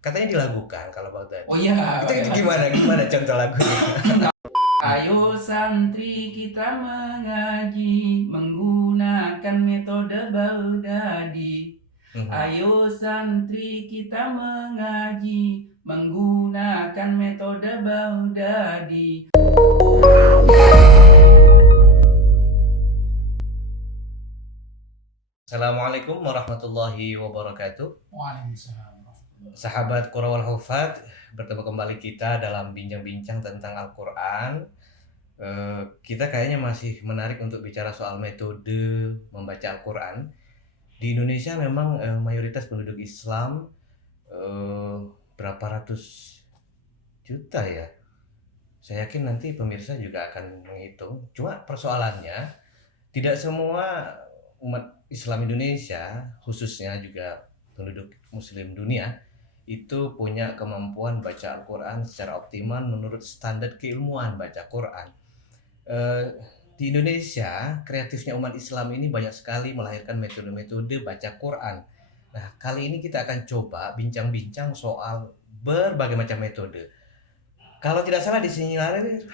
Katanya dilakukan kalau Baghdadi. Oh iya. Itu gimana contoh lagunya? Ayo santri kita mengaji menggunakan metode Baghdadi. Ayo santri kita mengaji menggunakan metode Baghdadi. Assalamualaikum warahmatullahi wabarakatuh. Waalaikumsalam. Sahabat Qura wal Hufad, bertemu kembali kita dalam bincang-bincang tentang Al-Quran. Kita kayaknya masih menarik untuk bicara soal metode membaca Al-Quran. Di Indonesia memang mayoritas penduduk Islam, berapa ratus juta ya. Saya yakin nanti pemirsa juga akan menghitung. Cuma persoalannya, tidak semua umat Islam Indonesia, khususnya juga penduduk Muslim dunia, itu punya kemampuan baca Al-Quran secara optimal menurut standar keilmuan baca Quran. Di Indonesia, kreatifnya umat Islam ini banyak sekali melahirkan metode-metode baca Quran. Nah, kali ini kita akan coba bincang-bincang soal berbagai macam metode. Kalau tidak salah di sini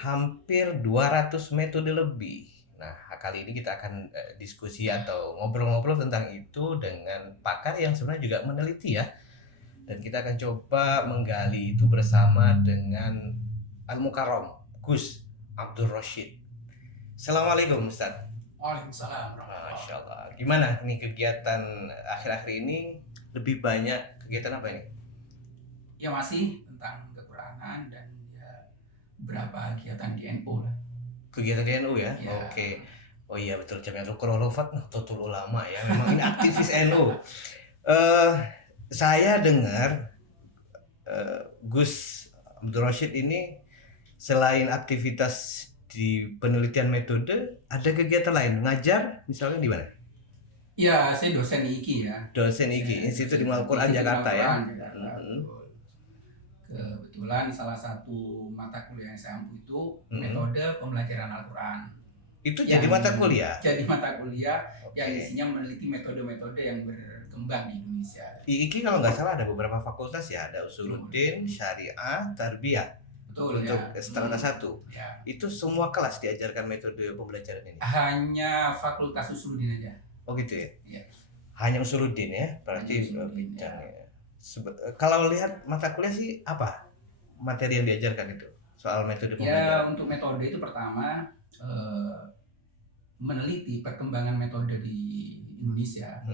hampir 200 metode lebih. Nah, kali ini kita akan diskusi atau ngobrol-ngobrol tentang itu dengan pakar yang sebenarnya juga meneliti ya. Dan kita akan coba menggali itu bersama dengan Al-Mukarram Gus Abdul Rashid. Assalamualaikum Ustaz. Waalaikumsalam. Masya Allah. Gimana nih kegiatan akhir-akhir ini? Lebih banyak kegiatan apa ini? Ya masih tentang kekuranan dan ya beberapa kegiatan di NU lah. Kegiatan di NU ya? Ya. Oke. Oh iya betul, Jamiatul Qura wal Hufad, Nahdlatul Ulama ya. Memang ini aktivis NU. Saya dengar Gus Abdul Rashid ini selain aktivitas di penelitian metode, ada kegiatan lain, ngajar misalnya di mana? Ya, saya dosen IKI ya. Dosen IKI, Institut Ilmu Al-Quran Jakarta ya. Kebetulan salah satu mata kuliah yang saya ampu itu metode pembelajaran Al-Quran. Itu jadi mata kuliah? Jadi mata kuliah yang isinya meneliti metode-metode yang berkembang di Indonesia. Di IKI kalau nggak salah ada beberapa fakultas ya, ada Usuluddin, Syariah, Tarbiyah. Betul, untuk ya. strata 1. Ya. Itu semua kelas diajarkan metode pembelajaran ini? Hanya fakultas Usuluddin aja. Oh gitu ya? Iya. Hanya Usuluddin ya? Berarti bincang ya. Kalau lihat mata kuliah sih apa materi yang diajarkan itu soal metode pembelajaran? Ya, untuk metode itu pertama meneliti perkembangan metode di Indonesia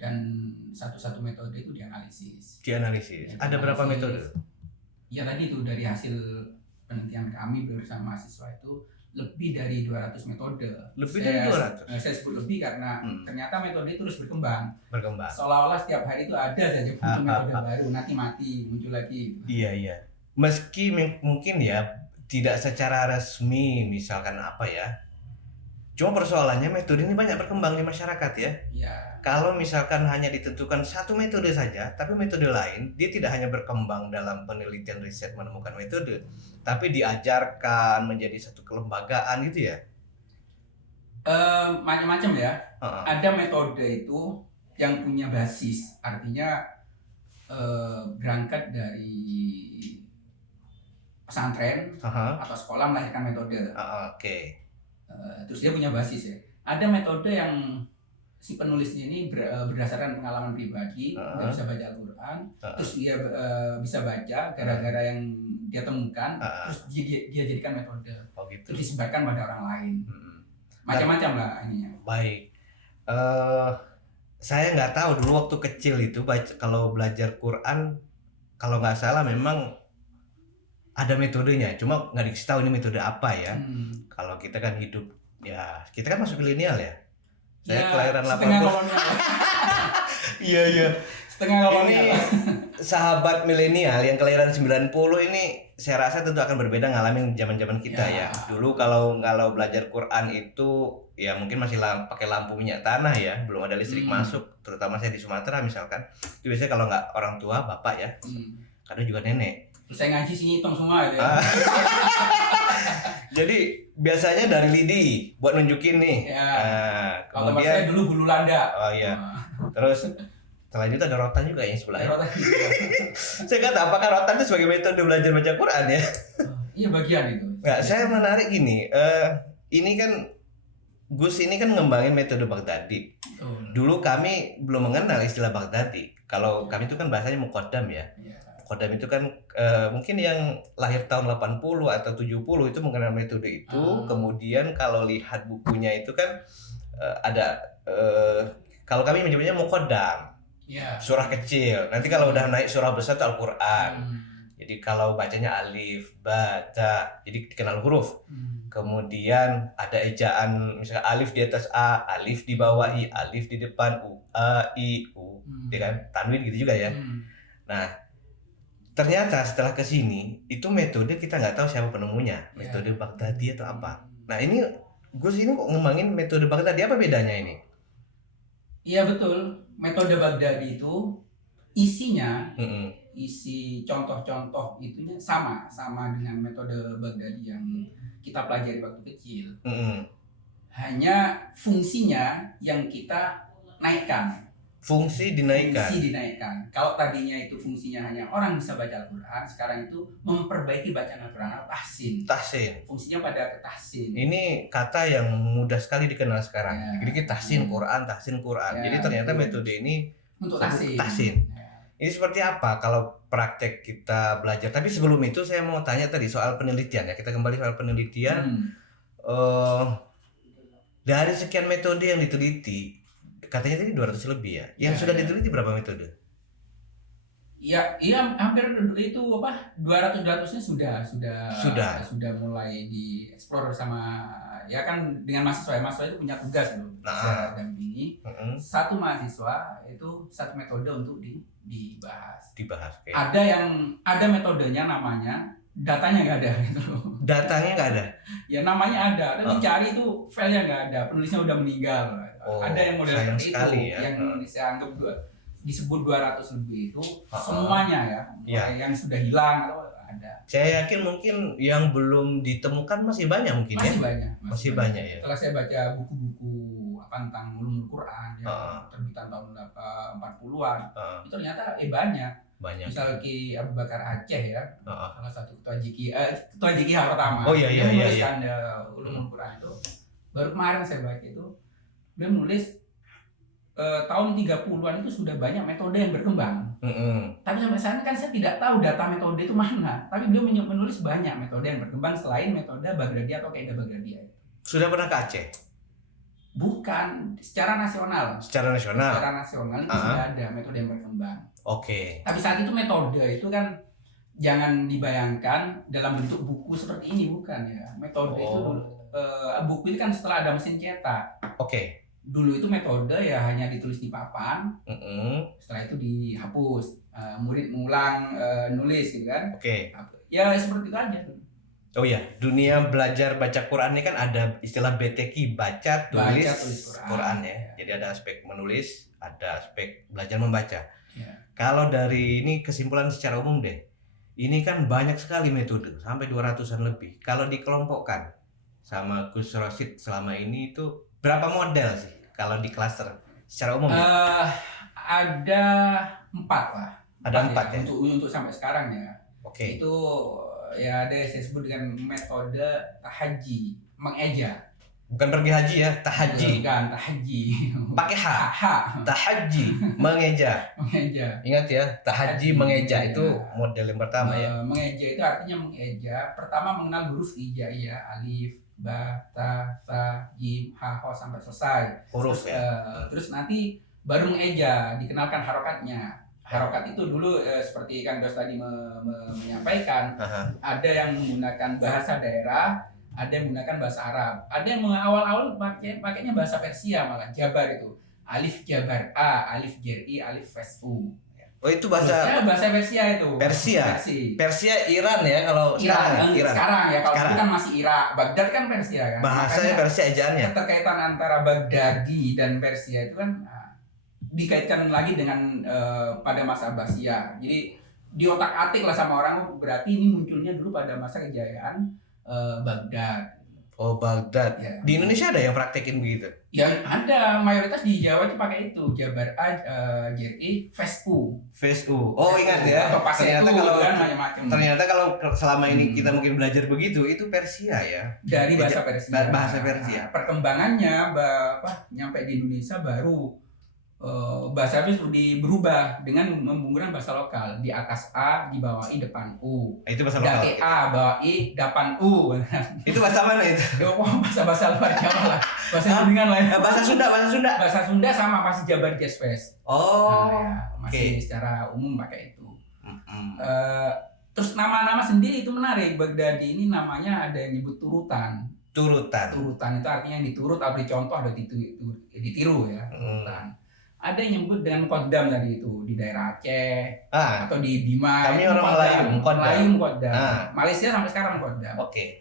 dan satu-satu metode itu dianalisis. Dianalisis. Ada berapa metode? Ya tadi itu dari hasil penelitian kami bersama mahasiswa itu lebih dari 200 metode. Lebih dari 200? Saya sebut lebih karena ternyata metode itu terus berkembang. Berkembang. Seolah-olah setiap hari itu ada saja metode baru, nanti mati, muncul lagi. Iya. Meski mungkin ya tidak secara resmi misalkan apa ya. Cuma persoalannya metode ini banyak berkembang di masyarakat ya. Iya. Kalau misalkan hanya ditentukan satu metode saja, tapi metode lain, dia tidak hanya berkembang dalam penelitian riset menemukan metode, tapi diajarkan menjadi satu kelembagaan gitu ya? Macam-macam ya. Ada metode itu yang punya basis, artinya berangkat dari pesantren atau sekolah melahirkan metode. Terus dia punya basis ya. Ada metode yang si penulisnya ini berdasarkan pengalaman pribadi, dia bisa baca Al-Quran, terus dia bisa baca gara-gara yang dia temukan, terus dia jadikan metode. Gitu. Terus disebarkan pada orang lain. Macam-macam lah ininya. Baik. Saya nggak tahu dulu waktu kecil itu kalau belajar Quran, kalau nggak salah memang ada metodenya, cuma nggak dikasih tahu ini metode apa ya. Kalau kita kan hidup ya, kita kan masuk milenial ya. Saya kelahiran 80. Iya. Setengah kolonial. Ini sahabat milenial yang kelahiran 90 ini saya rasa tentu akan berbeda ngalamin zaman-zaman kita ya. Dulu kalau belajar Quran itu ya mungkin masih pakai lampu minyak tanah ya, belum ada listrik masuk, terutama saya di Sumatera misalkan. Itu biasanya kalau nggak orang tua, bapak ya. Kadang juga nenek. Terus saya ngaji sih ngitung semua itu ya. Jadi biasanya dari lidi buat nunjukin nih. Kalau saya dulu hulu landa. Oh iya. Terus Selain itu ada rotan juga yang sebelah. Rotan juga. Saya kata apakah rotan itu sebagai metode belajar baca Quran ya? Iya bagian itu. Nggak, saya menarik gini. Ini kan Gus ini kan ngembangin metode Baghdadi. Dulu kami belum mengenal istilah Baghdadi. Kalau kami itu kan bahasanya muqaddam ya. Muqaddam itu kan mungkin yang lahir tahun 80 atau 70 itu mengenal metode itu. Kemudian kalau lihat bukunya itu kan ada kalau kami menyebutnya muqaddam. Surah kecil. Nanti kalau udah naik surah besar itu Al-Qur'an. Jadi kalau bacanya alif, ba, ta, jadi dikenal huruf. Kemudian ada ejaan, misalnya alif di atas a, alif di bawah i, alif di depan u, a, i, u, ya kan? Tanwin gitu juga ya. Nah, ternyata setelah kesini itu metode kita nggak tahu siapa penemunya, metode Baghdadi atau apa. Nah ini Gus ini kok ngembangin metode Baghdadi, apa bedanya ini? Iya betul, metode Baghdadi itu isinya, isi contoh-contoh itunya sama dengan metode Baghdadi yang kita pelajari waktu kecil. Hanya fungsinya yang kita naikkan. Fungsi dinaikkan. Kalau tadinya itu fungsinya hanya orang bisa baca Al-Quran, sekarang itu memperbaiki bacaan Al-Quran atau tahsin. Fungsinya pada ke tahsin. Ini kata yang mudah sekali dikenal sekarang. Jadi tahsin Quran. Jadi ternyata metode ini untuk tahsin. Ini seperti apa kalau praktek kita belajar? Tapi sebelum itu saya mau tanya tadi soal penelitian ya. Kita kembali soal penelitian. Dari sekian metode yang diteliti, katanya tadi 200 lebih ya. Yang sudah diteliti berapa metode? Iya hampir itu 200-nya sudah mulai dieksplor sama ya kan dengan mahasiswa itu punya tugas loh. Saya dampingi. Satu mahasiswa itu satu metode untuk dibahas. Okay. Ada metodenya namanya datanya nggak ada gitu loh. Datanya nggak ada? Ya namanya ada, tapi dicari itu filenya nggak ada, penulisnya udah meninggal. Ada yang model seperti itu ya. Yang saya anggap disebut 200 lebih itu semuanya ya, yang sudah hilang atau ada. Saya yakin mungkin yang belum ditemukan masih banyak mungkin masih banyak ya. Setelah saya baca buku-buku tentang ulumul Quran yang terbitan tahun 40-an, itu ternyata banyak. Misal Ki Abu Bakar Aceh ya, salah satu ketua JKH pertama. Dia menuliskan ulumul Quran itu. Baru kemarin saya baca itu, dia menulis tahun 30-an itu sudah banyak metode yang berkembang. Tapi sampai saat ini kan saya tidak tahu data metode itu mana. Tapi beliau menulis banyak metode yang berkembang selain metode Baghdadi atau Kaidah Baghdadi. Sudah pernah ke Aceh? Bukan, secara nasional. Secara nasional itu sudah ada metode yang berkembang. Tapi saat itu metode itu kan jangan dibayangkan dalam bentuk buku seperti ini, bukan ya. Metode itu buku itu kan setelah ada mesin cetak. Dulu itu metode ya hanya ditulis di papan, setelah itu dihapus, murid ngulang nulis gitu kan. Ya seperti itu aja. Oh iya, dunia belajar baca Quran ini kan ada istilah BTQ, baca tulis Quran ya. Jadi ada aspek menulis, ada aspek belajar membaca. Kalau dari ini kesimpulan secara umum deh, ini kan banyak sekali metode, sampai 200-an lebih. Kalau dikelompokkan sama Gus Rosid selama ini itu berapa model sih kalau di klaster secara umum? Ada 4 lah. Ada 4 ya? Untuk sampai sekarang ya. Itu ya ada yang saya sebut dengan metode tahaji, mengeja. Bukan pergi haji ya, tahaji. Bukan, tahaji. Pakai H. Tahaji, mengeja. Ingat ya, tahaji mengeja itu model yang pertama ya. Mengeja itu artinya mengeja. Pertama mengenal huruf hijaiyah, alif, ba, ta, sa, jim, ha, ho sampai selesai. Huruf ya. Terus nanti baru mengeja, dikenalkan harokatnya. Harokat itu dulu seperti Kang Dos tadi menyampaikan, ada yang menggunakan bahasa daerah, ada yang menggunakan bahasa Arab, ada yang awal-awal pakainya bahasa Persia malah, Jabar itu, alif Jabar A, alif Jeri, alif Fes U. Oh itu bahasa Persia itu. Persia Iran ya kalau Iran. Sekarang ya, kalau itu kan masih Irak, Baghdad kan Persia kan. Bahasanya Persia ejaannya. Keterkaitan antara Baghdadi dan Persia itu kan dikaitkan lagi dengan pada masa Abbasiyah. Jadi di otak-atik lah sama orang, berarti ini munculnya dulu pada masa kejayaan Baghdad. Oh, Baghdad. Ya. Di Indonesia ada yang praktekin begitu? Ya ada, mayoritas di Jawa itu pakai itu, Jabar A, JRI, FESU. FESU. Oh, ingat ya. Ternyata kalau kan macam-macam. Ternyata kalau selama ini kita mungkin belajar begitu, itu Persia ya. Dari bahasa Persia. Bahasa Persia. Perkembangannya nyampe di Indonesia baru bahasa itu berubah dengan menggunakan bahasa lokal. Di atas A dibawahi depan U. Itu bahasa lokal. Dari A bawahi depan U. Itu bahasa mana itu? Bahasa luar Jawa lah. Bahasa Indonesia lah. Bahasa Sunda. Bahasa Sunda sama masih Jabar Jazz. Oh. Masih secara umum pakai itu. Terus nama-nama sendiri itu menarik. Baghdadi ini namanya ada yang nyebut turutan. Turutan itu artinya yang diturut atau dicontoh atau ditiru ya. Turutan. Ada yang nyebut dengan Kodam tadi itu di daerah Aceh atau di Bima. Kami orang Melayu Kodam. Malaysia sampai sekarang Kodam.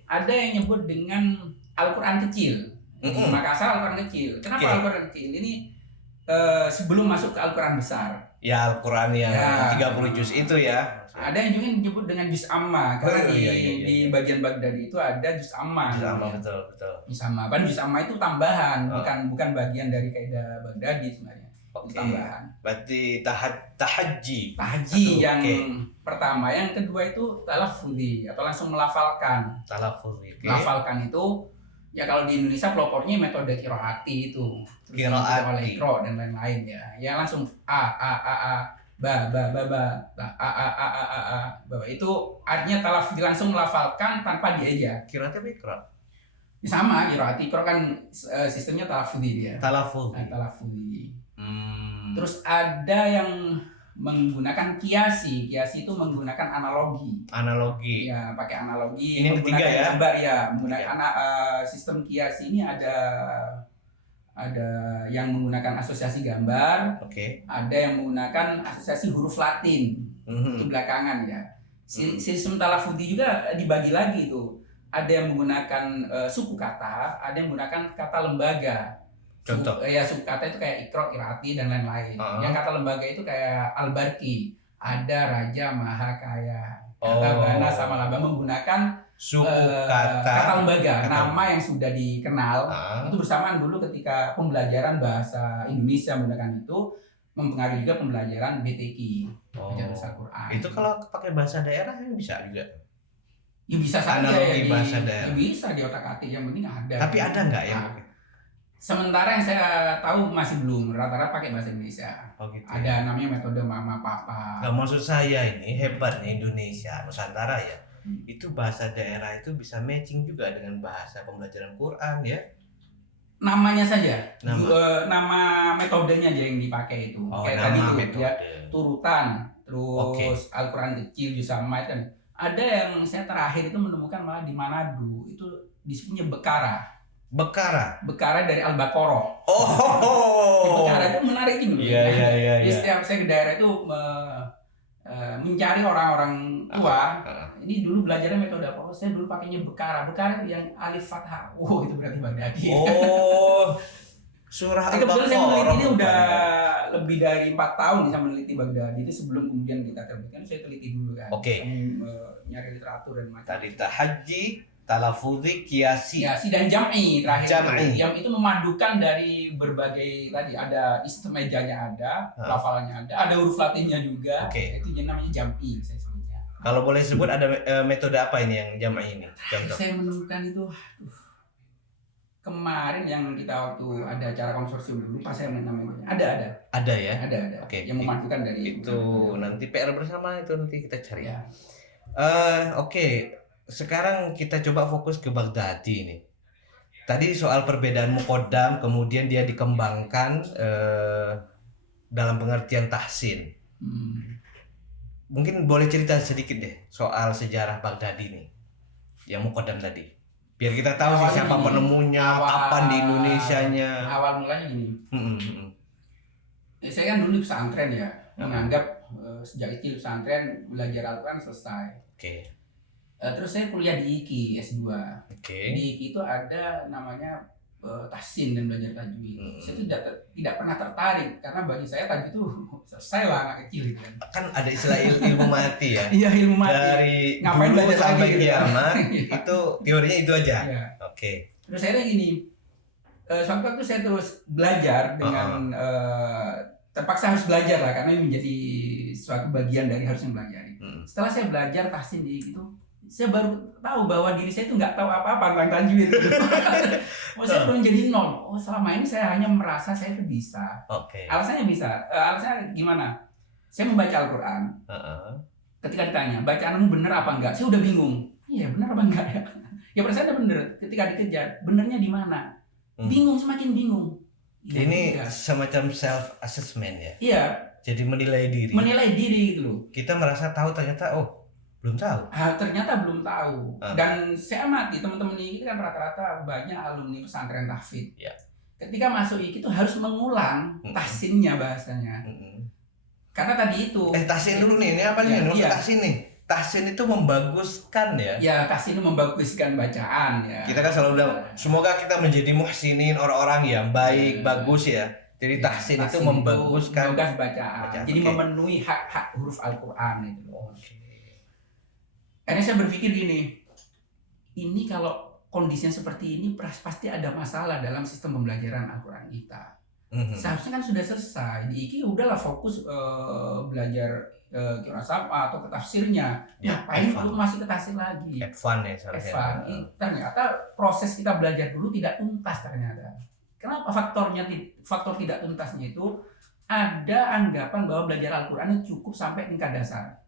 Ada yang nyebut dengan Al-Quran kecil. Di Makassar Al-Quran kecil. Kenapa Al-Quran kecil? Ini sebelum masuk ke Al-Quran besar. Ya Al-Quran yang 30 juz itu ya. Ada yang juga disebut dengan juz amma karena di bagian Baghdadi itu ada juz amma. Juz amma betul. Juz amma. Padahal juz amma itu tambahan, bukan bagian dari kaidah Baghdadi sebenarnya. Tambahan. Berarti tahajji yang pertama, yang kedua itu talaffuzi atau langsung melafalkan. Melafalkan itu ya kalau di Indonesia pelopornya metode qiraati itu. Qiraati dan lain-lain ya. Ya langsung a ba itu artinya talaffuzi langsung melafalkan tanpa dieja. Qiraati apa iqra? Sama qiraati, iqra kan sistemnya talaffuzi dia. Talaffuzi. Terus ada yang menggunakan kiasi itu menggunakan analogi ya, pakai analogi. Ini yang ketiga ya, gambar ya, menggunakan sistem kiasi ini ada yang menggunakan asosiasi gambar, ada yang menggunakan asosiasi huruf Latin itu belakangan ya. Sistem talaffuzi juga dibagi lagi itu, ada yang menggunakan suku kata, ada yang menggunakan kata lembaga. Contoh. Suku kata itu kayak ikro, qiraati dan lain-lain. Yang kata lembaga itu kayak al-barki, ada raja maha kaya. Kata bana sama laba menggunakan suku kata lembaga, nama yang sudah dikenal. Itu bersamaan dulu ketika pembelajaran bahasa Indonesia menggunakan itu, mempengaruhi juga pembelajaran BTQ, bahasa Quran. Itu kalau pakai bahasa daerah bisa juga. Ya bisa saja ya, bahasa daerah. Ya bisa di otak-atik, yang penting ada. Tapi ada nggak yang sementara yang saya tahu masih belum, rata-rata pakai bahasa Indonesia. Gitu. Ada namanya metode mama papa. Nah, maksud saya ini hebatnya Indonesia Nusantara ya. Itu bahasa daerah itu bisa matching juga dengan bahasa pembelajaran Quran ya. Namanya saja. Nama metodenya aja yang dipakai itu. Kayak tadi itu ya, turutan, terus Al-Quran kecil sama kan. Ada yang saya terakhir itu menemukan malah di Manado, itu disebutnya Bekara dari Al-Baqarah. Bekara itu menarik juga. Iya. Setiap saya ke daerah itu mencari orang-orang tua. Ini dulu belajarnya metode apa? Saya dulu pakainya Bekara yang alif fathah. Itu berarti Baghdadi. Surah Al-Baqarah. Kebetulan saya meneliti ini udah lebih dari 4 tahun saya meneliti Baghdadi itu sebelum kemudian kita terbitkan. Saya teliti dulu kan. Nyari literatur dan macam. Tadi tahajji, talaffuzi, kiasi dan jam'i terakhir. Jam'i itu memadukan dari berbagai tadi, ada sistem mejanya ada, lafalnya ada huruf Latinnya juga. Itu namanya jam'i saya sebutnya. Kalau boleh sebut ada metode apa ini yang jam'i ini? Contoh. Saya menemukan itu kemarin yang kita waktu ada acara konsorsium dulu, pas saya namanya ada ya. Ada. Yang memadukan dari itu nanti PR bersama itu nanti kita cari. Sekarang kita coba fokus ke Baghdadi ini. Tadi soal perbedaan muqaddam, kemudian dia dikembangkan dalam pengertian tahsin. Mungkin boleh cerita sedikit deh soal sejarah Baghdadi nih, yang muqaddam tadi. Biar kita tahu sih siapa penemunya, kapan di Indonesianya. Awal mulanya gini. Saya kan dulu pesantren ya, menganggap sejak kecil pesantren belajar Al-Quran selesai. Terus saya kuliah di IKI S2. Di IKI itu ada namanya tahsin dan belajar tajwid. Saya tuh tidak pernah tertarik karena bagi saya tajwid itu selesai lah anak kecil gitu kan. Kan ada istilah ilmu mati ya. Iya, ilmu mati. Dari ngapain dulu belajar sampai lagi, kiamat gitu. itu teorinya itu aja. Iya. Oke. Terus akhirnya gini, suatu waktu saya terus belajar dengan terpaksa harus belajar lah karena ini menjadi suatu bagian dari harusnya belajar. Setelah saya belajar tahsin di itu, saya baru tahu bahwa diri saya itu nggak tahu apa-apa tentang tajwid. Saya belum jadi nol. Oh, selama ini saya hanya merasa saya itu bisa. Oke. Alasannya bisa. Alasannya gimana? Saya membaca Al-Quran. Ketika ditanya, bacaanmu benar apa enggak? Saya udah bingung. Iya, benar apa enggak ya? Ya perasaan benar. Ketika dikejar, benernya di mana? Bingung, semakin bingung. Ya, ini semacam self assessment ya. Iya. Jadi menilai diri. Menilai diri gitu loh. Kita merasa tahu, ternyata belum tahu. Ternyata belum tahu. Dan saya amati teman-teman ini kan rata-rata banyak alumni pesantren tahfidz. Ya. Ketika masuk IKI itu harus mengulang tahsinnya bahasanya. Karena tadi itu. Tahsin dulu nih, ini apa nih? Maksud tahsin nih. Tahsin itu membaguskan ya. Ya, tahsin itu membaguskan bacaan ya. Kita kan selalu bilang, semoga kita menjadi muhsinin, orang-orang yang baik, bagus ya. Jadi tahsin itu membaguskan bacaan. Jadi memenuhi hak-hak huruf Al-Quran itu. Akhirnya saya berpikir gini, ini kalau kondisinya seperti ini pasti ada masalah dalam sistem pembelajaran Al-Quran kita. Seharusnya kan sudah selesai. Di IKI udahlah fokus belajar qiraat sab'ah atau ke tafsirnya. Ngapain perlu masih ke tafsir lagi? Advance ya seharusnya. Ternyata proses kita belajar dulu tidak tuntas ternyata. Kenapa faktor tidak tuntasnya itu ada anggapan bahwa belajar Al-Quran itu cukup sampai tingkat dasar.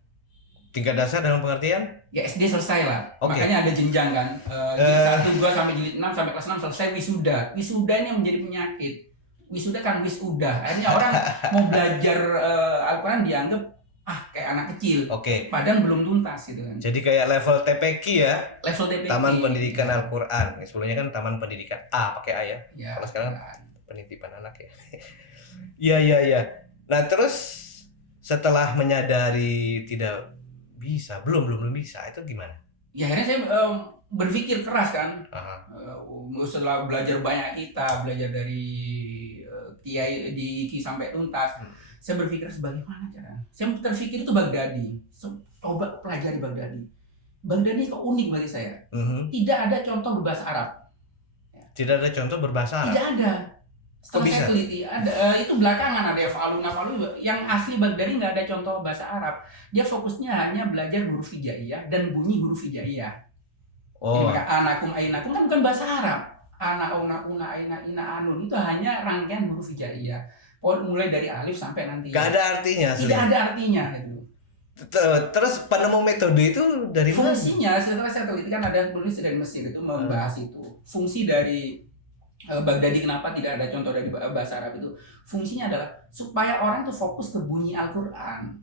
Tingkat dasar dalam pengertian? Ya SD selesai lah. Okay. Makanya ada jenjang kan. Jilid 1, 2 sampai jilid 6 sampai kelas 6 selesai wisuda. Wisudanya menjadi penyakit. Wisuda kan wisuda. Akhirnya orang mau belajar Al-Quran dianggap kayak anak kecil. Oke. Padahal belum tuntas gitu kan. Jadi kayak level TPQ ya. Level TPQ. Taman Pendidikan Al-Quran. Sebelumnya kan Taman Pendidikan A pakai A ya. Kalau sekarang penitipan anak ya. Iya. Nah, terus setelah menyadari tidak bisa, belum bisa, itu gimana? Ya akhirnya saya berpikir keras kan. Setelah belajar banyak belajar dari kiai di IKI sampai tuntas. Saya berpikir sebagaimana cara. Saya terpikir itu Baghdadi. Coba pelajari Baghdadi. Baghdadi kok unik bagi saya. Tidak ada contoh berbahasa Arab. Tidak ada contoh berbahasa Arab? Tidak ada. Setelah saya teliti, itu belakangan ada falu. Yang asli Baghdadi nggak ada contoh bahasa Arab. Dia fokusnya hanya belajar huruf hijaiyah dan bunyi huruf hijaiyah. Jadi anakum ainakum kan bukan bahasa Arab. Ana una aina ina anun itu hanya rangkaian huruf hijaiyah. Mulai dari alif sampai nanti. Gak ada artinya. Tidak ada artinya itu. Terus penemu metode itu dari mana? Fungsinya setelah saya teliti kan ada penulis dari Mesir itu membahas itu. Fungsi dari Baghdadi kenapa tidak ada contoh dari bahasa Arab itu? Fungsinya adalah supaya orang tuh fokus ke bunyi Al-Quran.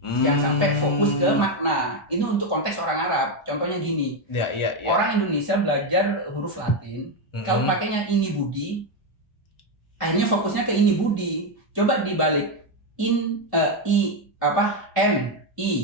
Yang sampai fokus ke makna. Ini untuk konteks orang Arab. Contohnya gini. Iya. Orang Indonesia belajar huruf Latin. Kalau pakainya ini budi, akhirnya fokusnya ke ini budi. Coba dibalik. N, I,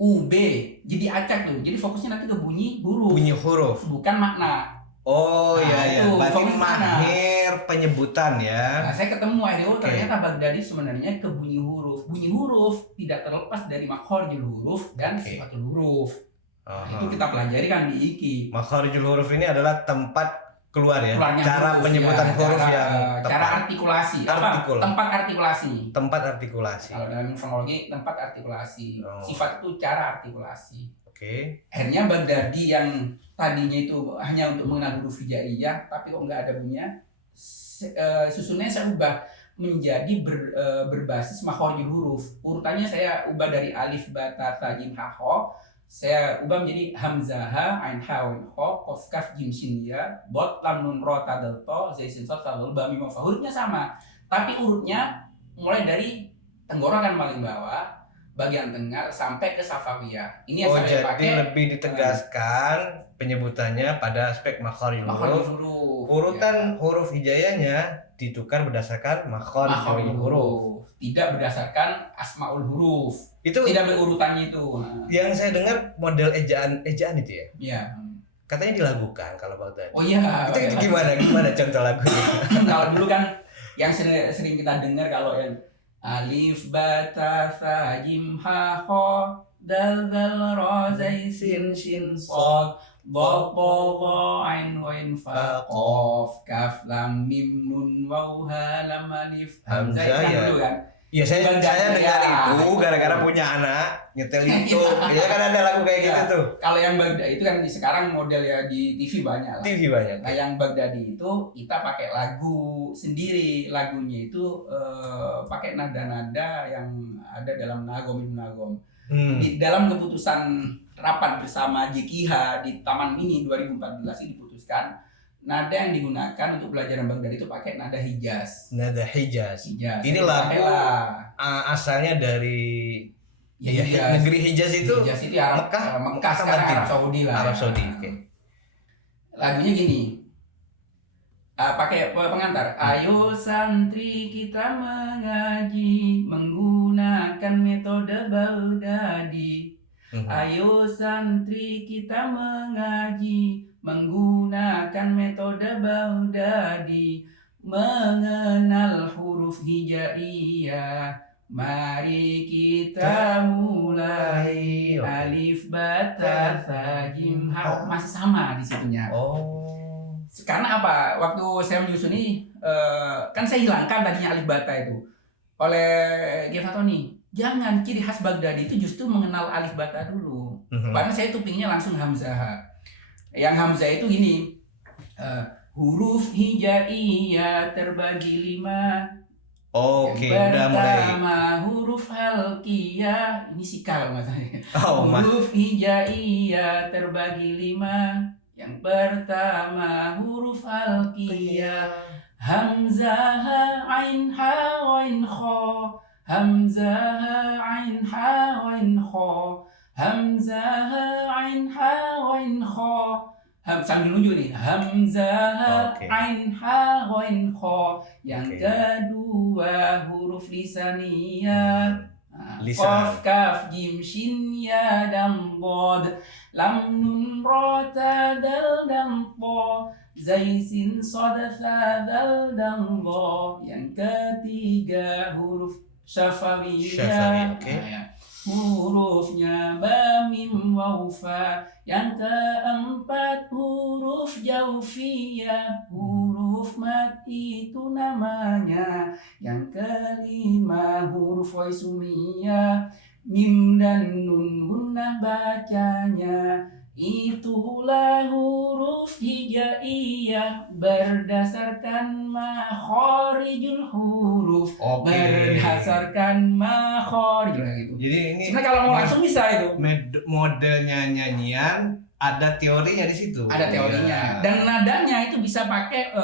U, B. Jadi acak tuh. Jadi fokusnya nanti ke bunyi huruf. Bunyi huruf. Bukan makna. Iya. Berarti mahir penyebutan ya. Nah, saya ketemu akhirnya ternyata Baghdadi sebenarnya ke bunyi huruf. Bunyi huruf tidak terlepas dari makhorijul huruf dan sifatul huruf. Itu kita pelajari kan di IKI. Makhorijul huruf ini adalah tempat keluar ya. Keluarnya cara huruf, penyebutan huruf yang tepat. Cara artikulasi. Tempat artikulasi. Tempat artikulasi. Kalau dalam fonologi tempat artikulasi. Sifat itu cara artikulasi. Oke. Akhirnya Baghdadi yang tadinya itu hanya untuk mengenal huruf hijaiyah, tapi kok nggak ada bunyinya, susunnya saya ubah menjadi berbasis makhorijul huruf. Urutannya saya ubah dari alif, ba, ta, tha, jim, ha, kha. Saya ubah menjadi hamzah, ha, ain, ha, win, kha, qaf, kaf, jim, shin, ya, dot, lam, nun, ro, ta, dal, to, zai, sin, sad, ta, dal, ba, mim, fa. Hurufnya sama, tapi urutnya mulai dari tenggorokan paling bawah, bagian tengah sampai ke Safawiyah. Ini yang saya pakai. Jadi lebih ditegaskan penyebutannya pada aspek makhorijul huruf. Urutan huruf hijaiyahnya ditukar berdasarkan makhorijul huruf. Tidak berdasarkan asmaul huruf. Itu tidak berurutannya itu. Yang saya dengar model ejaan itu ya. Iya. katanya dilagukan kalau Baghdadi. Oh iya. Itu gimana contoh lagunya? Kalau dulu kan yang sering kita dengar kalau yang alif ba ta tha jim ha kha dal zal ra zai sin shin shad dha ta dha ain ghain fa qaf kaf lam mim nun waw ha lam alif hamzah kan ya. dulu kan. Iya, saya dengar itu gara-gara punya anak nyetel itu. Iya kan ada lagu kayak gitu tuh. Kalau yang Baghdadi itu kan sekarang model ya di TV banyak lah. TV banyak. Nah, yang Baghdadi itu kita pakai lagu sendiri. Lagunya itu pakai nada-nada yang ada dalam nagom. Di dalam keputusan rapat bersama JKH di Taman Mini 2014 ini diputuskan nada yang digunakan untuk pelajaran Baghdadi itu pakai nada Hijaz. Nada Hijaz. Ini lagu asalnya dari negeri Hijaz itu. Hijaz itu Mekah sekarang Arab Saudi lah. Arab Saudi. Oke. Lagunya gini. Pakai pengantar. Ayo santri kita mengaji menggunakan metode Baghdadi. Ayo santri kita mengaji menggunakan metode Baghdadi, mengenal huruf hijaiyah. Mari kita mulai. Alif ba ta tha jim ha. Masih sama di situnya. Karena apa? Waktu saya menyusun ini kan saya hilangkan tadinya alif bata itu oleh Gefatoni. Jangan, ciri khas Baghdadi itu justru mengenal alif bata dulu. Karena saya tupingnya langsung hamzah. Yang hamzah itu gini, huruf hijaiyah terbagi 5. Oke, udah mulai. Pertama huruf halqiyah, ini sikal maksudnya. Huruf hijaiyah terbagi 5. Yang pertama huruf halqiyah, hamzah ain ha wain kha. Hamzah ain ha wain kha. Hamzah ain ha wain kha. Sambil nunjuk nih. Hamzah ain ha wain kha. Yang kedua huruf lisaniyah. Qaf kaf jim shin ya dam dhad lam nun ra ta dal dam tha zai sin sad tha dal dam dha. Yang ketiga huruf syafawiyah. Hurufnya ba mim waw fa. Yang keempat huruf jaufiyah, huruf mat itu namanya. Yang kelima huruf waisumiyah, mim dan nun gunnah bacanya. Itulah huruf hijaiyah berdasarkan makhorijul huruf. Berdasarkan makhorijul gitu. Jadi ini sebenarnya kalau mau langsung bisa itu. Modelnya nyanyian ada teorinya di situ. Ada teorinya. Dan nadanya itu bisa pakai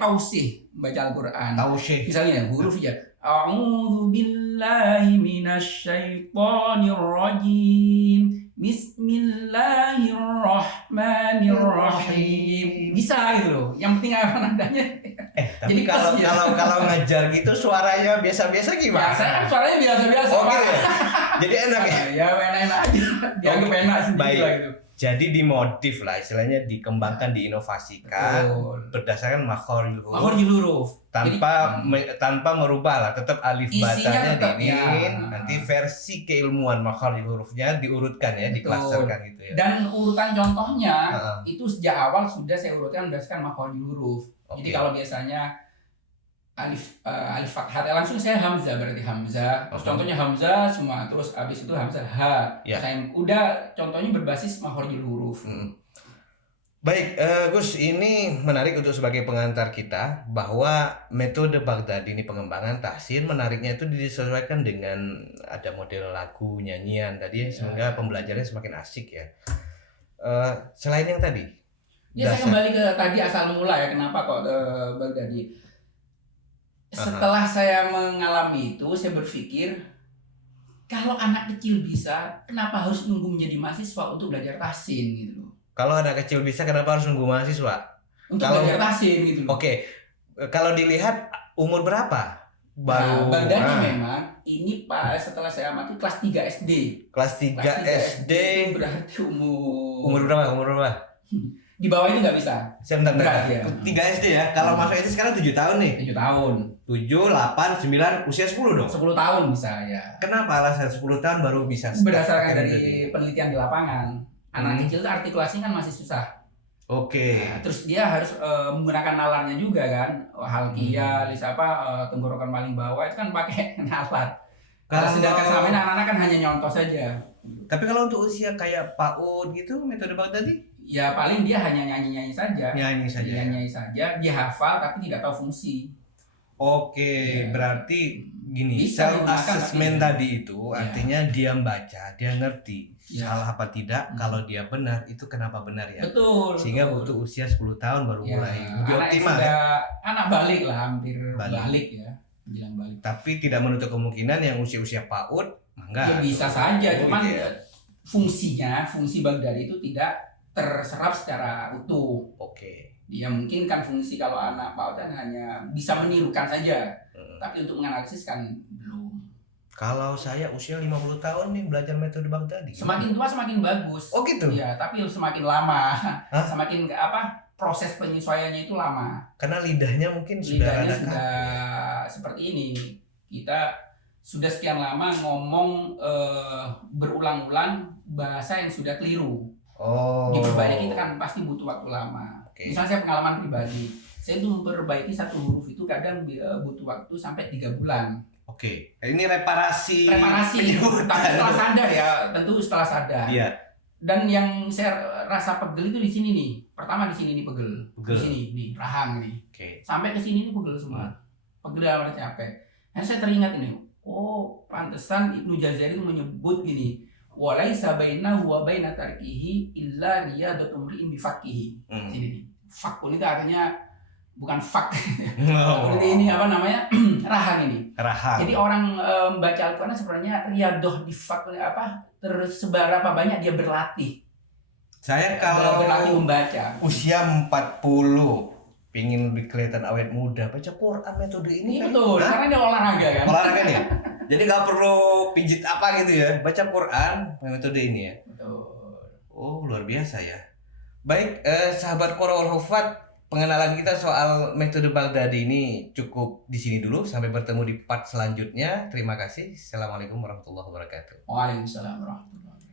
tausih baca Al-Qur'an. Tausih. Misalnya huruf ya. A'udzu billahi minasyaitonir rajim. Bismillahirrahmanirrahim. Bisa gitu loh. Yang penting apa nadanya. Tapi kalau ngajar gitu suaranya biasa-biasa gimana? Suaranya biasa-biasa. Jadi enak ya? Ya enak-enak aja. Dianggap enak sendiri lah gitu. Jadi dimodif lah, istilahnya dikembangkan, diinovasikan berdasarkan makhorijul huruf. Tanpa merubah lah, tetap alif batanya diinin. Nanti versi keilmuan makhorijul hurufnya diurutkan ya, diklasterkan gitu ya. Dan urutan contohnya itu sejak awal sudah saya urutkan berdasarkan makhorijul huruf. Jadi kalau biasanya alif fathah langsung saya hamzah, berarti hamzah. Terus contohnya hamzah semua, terus habis itu hamzah ha. Saya udah contohnya berbasis makhorijul huruf. Baik, Gus, ini menarik untuk sebagai pengantar kita bahwa metode Baghdadi ini pengembangan tahsin, menariknya itu disesuaikan dengan ada model lagu, nyanyian tadi sehingga pembelajarannya semakin asik ya. Selain yang tadi. Ya saya kembali ke tadi asal mula ya, kenapa kok Baghdadi. Setelah saya mengalami itu, saya berpikir kalau anak kecil bisa, kenapa harus nunggu menjadi mahasiswa untuk belajar tahsin gitu loh. Kalau anak kecil bisa, kenapa harus nunggu mahasiswa? Untuk belajar tahsin gitu loh. Oke, kalau dilihat umur berapa baru. Baghdadi memang ini pas setelah saya amati kelas 3 SD. Kelas 3 SD itu berarti umur berapa? Di bawah itu nggak bisa. Sebentar. 3 SD ya. Kalau masuk SD sekarang 7 tahun nih. 7 tahun. 7, 8, 9, usia 10 dong. 10 tahun bisa ya. Kenapa alasan 10 tahun baru bisa? Berdasarkan dari penelitian di lapangan. Anak kecil itu artikulasi kan masih susah. Oke. Nah, terus dia harus menggunakan nalarnya juga kan. Halqiyah, tenggorokan paling bawah itu kan pakai nalar. Sedangkan selama ini anak-anak kan hanya nyontos saja. Tapi kalau untuk usia kayak PAUD gitu, metode Baghdadi? Ya paling dia hanya nyanyi-nyanyi saja. Nyanyi saja, dia hafal tapi tidak tahu fungsi. Oke, Ya. Berarti gini, Bisa self assessment tadi itu artinya dia baca, dia ngerti salah apa tidak, kalau dia benar itu kenapa benar ya. Betul. Sehingga butuh usia 10 tahun baru mulai lebih optimal ya. Anak balik lah, hampir balik ya, menjelang balik. Tapi tidak menutup kemungkinan yang usia-usia PAUD enggak. Ya bisa saja, cuman gitu ya. fungsi Baghdadi itu tidak terserap secara utuh. Oke. Dia mungkin kan fungsi kalau anak PAUD kan hanya bisa menirukan saja. Tapi untuk menganalisis kan belum. Kalau saya usia 50 tahun nih belajar metode Baghdadi. Semakin tua semakin bagus. Oh gitu? Iya, tapi semakin lama. Semakin proses penyesuaiannya itu lama. Karena lidahnya mungkin sudah seperti ini. Kita sudah sekian lama ngomong berulang-ulang bahasa yang sudah keliru. Diperbaiki itu kan pasti butuh waktu lama. Misalnya saya pengalaman pribadi, saya itu memperbaiki satu huruf itu kadang butuh waktu sampai 3 bulan. Oke, ini reparasi. Tapi setelah sadar ya, tentu setelah sadar. Iya. Dan yang saya rasa pegel itu di sini nih. Pertama di sini nih pegel. Di sini nih, rahang nih. Sampai ke sini nih pegel semua. Pegel dalam arti capek. Nah, saya teringat ini. Oh, pantesan Ibnu Jazari menyebut gini. Walaisa bainahu wa baina tarkihi illa riyadatum ri'in bifaqihi. Sini nih. Fakun itu artinya bukan fak. Ini rahang ini. Rahang. Jadi orang membaca Al-Qur'an sebenarnya riyadoh di fak seberapa banyak dia berlatih. Saya kalau berlatih membaca. Usia 40 pingin lebih kelihatan awet muda, baca Quran metode ini kan? Betul, karena ini olahraga kan? Olahraga nih? Jadi gak perlu pijit apa gitu ya, baca Quran metode ini ya? Betul. Oh luar biasa ya. Baik, sahabat Qora wal Hufat, pengenalan kita soal metode Baghdadi ini cukup di sini dulu. Sampai bertemu di part selanjutnya. Terima kasih. Assalamualaikum warahmatullahi wabarakatuh. Waalaikumsalam warahmatullahi wabarakatuh.